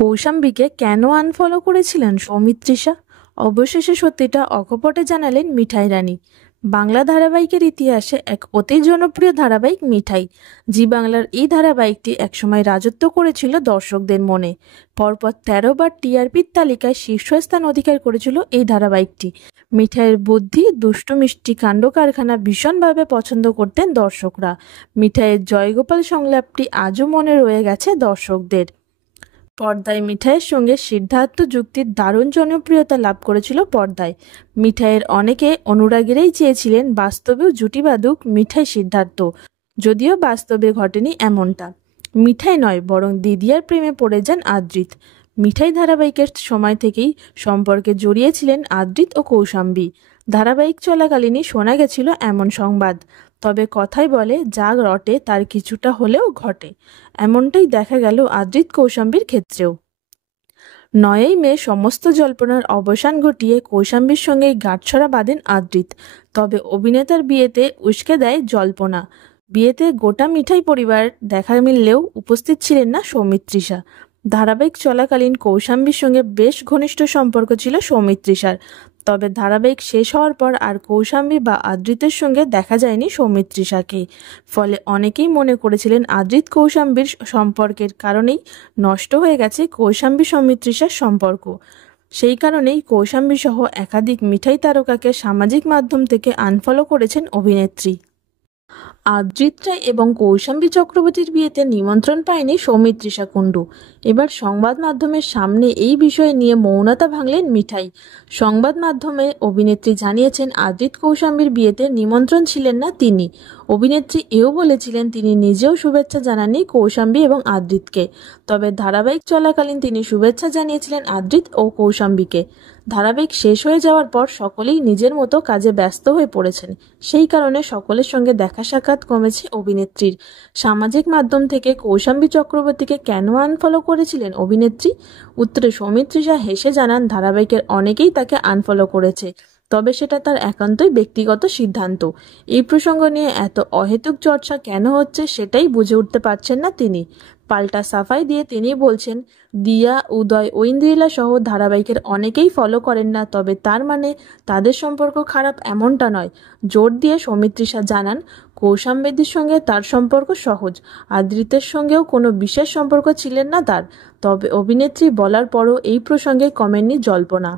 কৌশাম্বীকে কেন আনফলো করেছিলেন সৌমিত্রিষা? অবশেষে সত্যিটা অকপটে জানালেন মিঠাই রানী। বাংলা ধারাবাহিকের ইতিহাসে এক অতি জনপ্রিয় ধারাবাহিক মিঠাই। জি বাংলার এই ধারাবাহিকটি একসময় রাজত্ব করেছিল দর্শকদের মনে। পরপর 13 বার টিআরপির তালিকায় শীর্ষস্থান অধিকার করেছিল এই ধারাবাহিকটি। মিঠাইয়ের বুদ্ধি, দুষ্টু মিষ্টি কাণ্ড কারখানা ভীষণভাবে পছন্দ করতেন দর্শকরা। মিঠাইয়ের জয়গোপাল সংলাপটি আজও মনে রয়ে গেছে দর্শকদের। পর্দায় মিঠাইয়ের সঙ্গে সিদ্ধার্থ যুক্তির দারুণ জনপ্রিয়তা লাভ করেছিল পর্দায়। মিঠাইয়ের অনেকে অনুরাগীরাই চেয়েছিলেন বাস্তবেও জুটি বাঁধুক মিঠাই সিদ্ধার্থ, যদিও বাস্তবে ঘটেনি এমনটা। মিঠাই নয়, বরং দিদিয়ার প্রেমে পড়ে যান আদ্রিত। মিঠাই ধারাবাহিকের সময় থেকেই সম্পর্কে জড়িয়েছিলেন আদ্রিত ও কৌশাম্বী। ধারাবাহিক চলাকালীনই শোনা গেছিল এমন সংবাদ। তবে কথাই বলে, যা রটে তার কিছুটা হলেও ঘটে। এমনটাই দেখা গেল আদ্রিত কৌশাম্বীর ক্ষেত্রেও। 9ই মে সমস্ত জল্পনার অবসান ঘটিয়ে কৌশাম্বীর সঙ্গেই গাঁটছড়া বাঁধেন আদ্রিত। তবে অভিনেতার বিয়েতে উস্কে দেয় জল্পনা। বিয়েতে গোটা মিঠাই পরিবার দেখা মিললেও উপস্থিত ছিলেন না সৌমিত্রিষা। ধারাবাহিক চলাকালীন কৌশাম্বীর সঙ্গে বেশ ঘনিষ্ঠ সম্পর্ক ছিল সৌমিত্রিষার। তবে ধারাবাহিক শেষ হওয়ার পর আর কৌশাম্বী বা আদ্রিতের সঙ্গে দেখা যায়নি সৌমিত্রিষাকে। ফলে অনেকেই মনে করেছিলেন আদ্রিত কৌশাম্বীর সম্পর্কের কারণেই নষ্ট হয়ে গেছে কৌশাম্বী সৌমিত্রিষার সম্পর্ক। সেই কারণেই কৌশাম্বী সহ একাধিক মিঠাই তারকাকে সামাজিক মাধ্যম থেকে আনফলো করেছেন অভিনেত্রী। আদ্রিত রায় এবং কৌশাম্বী চক্রবর্তীর বিয়েতে নিমন্ত্রণ পায়নি সৌমিত্রিষা কুণ্ডু। এবার সংবাদ মাধ্যমের সামনে এই বিষয় নিয়ে মৌনতা ভাঙলেন মিঠাই। সংবাদ মাধ্যমে অভিনেত্রী জানিয়েছেন আদ্রিত কৌশাম্বীর বিয়েতে নিমন্ত্রণ ছিলেন না তিনি। অভিনেত্রী এও বলেছিলেন তিনি নিজেও শুভেচ্ছা জানাননি কৌশাম্বী এবং আদ্রিতকে। তবে ধারাবাহিক চলাকালীন তিনি শুভেচ্ছা জানিয়েছিলেন আদ্রিত ও কৌশাম্বীকে। ধারাবাহিক শেষ হয়ে যাওয়ার পর সকলেই নিজের মতো কাজে ব্যস্ত হয়ে পড়েছেন। সেই কারণে সকলের সঙ্গে দেখা সাক্ষাৎ কমেছে অভিনেত্রীর। সামাজিক মাধ্যম থেকে কৌশাম্বী চক্রবর্তীকে কেন আনফলো করেছিলেন অভিনেত্রী? উত্তরে সৌমিত্রিষা হেসে জানান, ধারাবাহিকের অনেকেই তাকে আনফলো করেছে, তবে সেটা তার একান্তই ব্যক্তিগত সিদ্ধান্ত। এই প্রসঙ্গ নিয়ে এত অহেতুক চর্চা কেন হচ্ছে সেটাই বুঝে উঠতে পারছেন না তিনি। পাল্টা সাফাই দিয়ে তিনি বলছেন, দিয়া, উদয়, ঐন্দ্রিলা সহ ধারাবাহিকের অনেকেই ফলো করেন না, তবে তার মানে তাদের সম্পর্ক খারাপ এমনটা নয়। জোর দিয়ে সৌমিত্রিষা জানান, কৌশাম্বীর সঙ্গে তার সম্পর্ক সহজ। আদ্রিতের সঙ্গেও কোনো বিশেষ সম্পর্ক ছিলেন না তার। তবে অভিনেত্রী বলার পরও এই প্রসঙ্গে কমেননি জল্পনা।